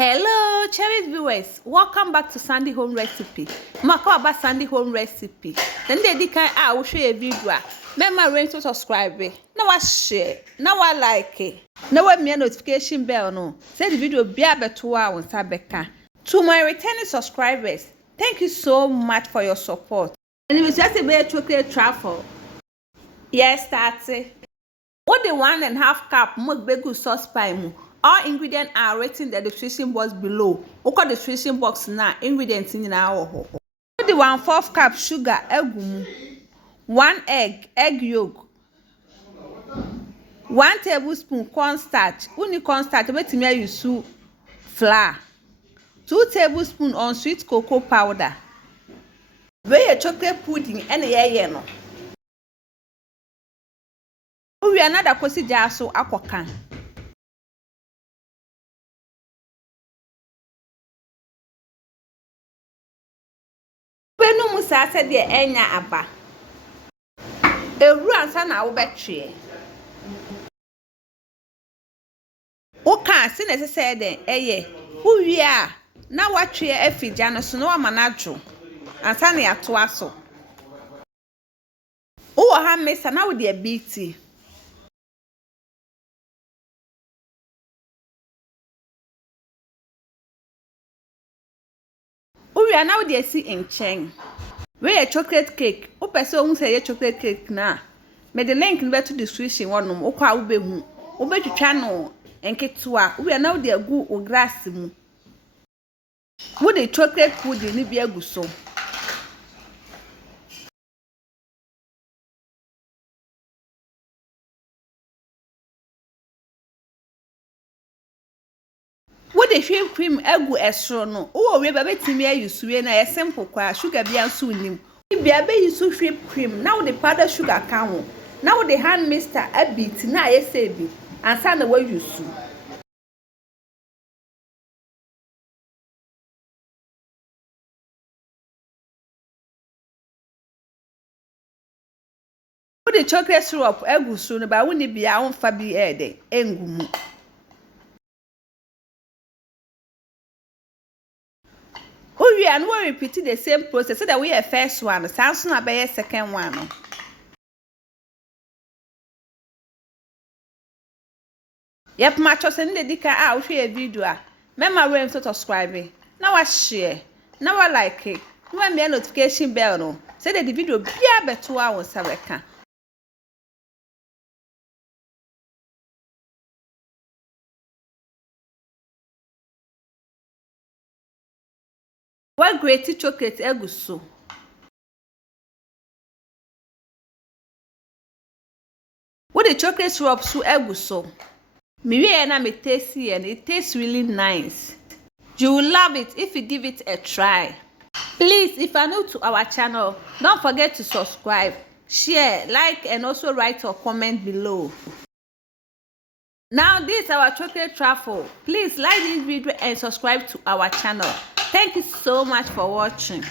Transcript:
Hello, cherished viewers. Welcome back to Sandy Home Recipe. Maka about Sandy Home Recipe. Then they can I will show you a video. Remember ring to subscribe. Now I share. Now I like it. Now I me a notification bell no. Say the video be about 2 hours Sabeka. To my returning subscribers, thank you so much for your support. And it was just a bit chocolate Trifle. Yes, that's it. What the 1.5 cup most begu sauce pie. All ingredients are written in the description box below. Look at the description box now. Ingredients in our home. The 1/4 cup sugar, egg, 1 egg yolk, 1 tablespoon cornstarch. Uni cornstarch, wait me use flour, 2 tablespoons on sweet cocoa powder. Where chocolate pudding and no. We another cozy jar so aquacan. Benu musa said the enya aba. Ewu ansa na wo betwe. O kan se na se den eye. Wo wi a na watwe afigya no so no amanadwo. Ansa na yato aso. O ha mesa na wo de abiti. We are now there see in Cheng. We a chocolate cake. O person who say chocolate cake na. Me the link in to description one o kwa ube hu. Ube twitwa no enketua. We are now there go o glass mu. Wo the chocolate pudding ni bi agu so. What the whipped cream egu esro no. O we ba betimi ayusuwe na simple kwa sugar bia nso nim. Bia be yusu whipped cream. Now the powder sugar can ho. Now the hand mixer a bit na ayese bi. Ansa na wa yusu. What the chocolate syrup egu so no ba woni bia won fa bi ede engumu. We are not repeating the same process so that we are first one. Samson abeye second one. Yep, matches and the dika out here video. Remember when to subscribe. Now I share. Now I like it. No me notification bell no. Say that the video be about 2 hours Sabeka. What great chocolate egg so? What the chocolate syrup so egg so? Me and me tasty and it tastes really nice. You will love it if you give it a try. Please, if you are new to our channel, don't forget to subscribe, share, like, and also write or comment below. Now this is our chocolate truffle. Please like this video and subscribe to our channel. Thank you so much for watching.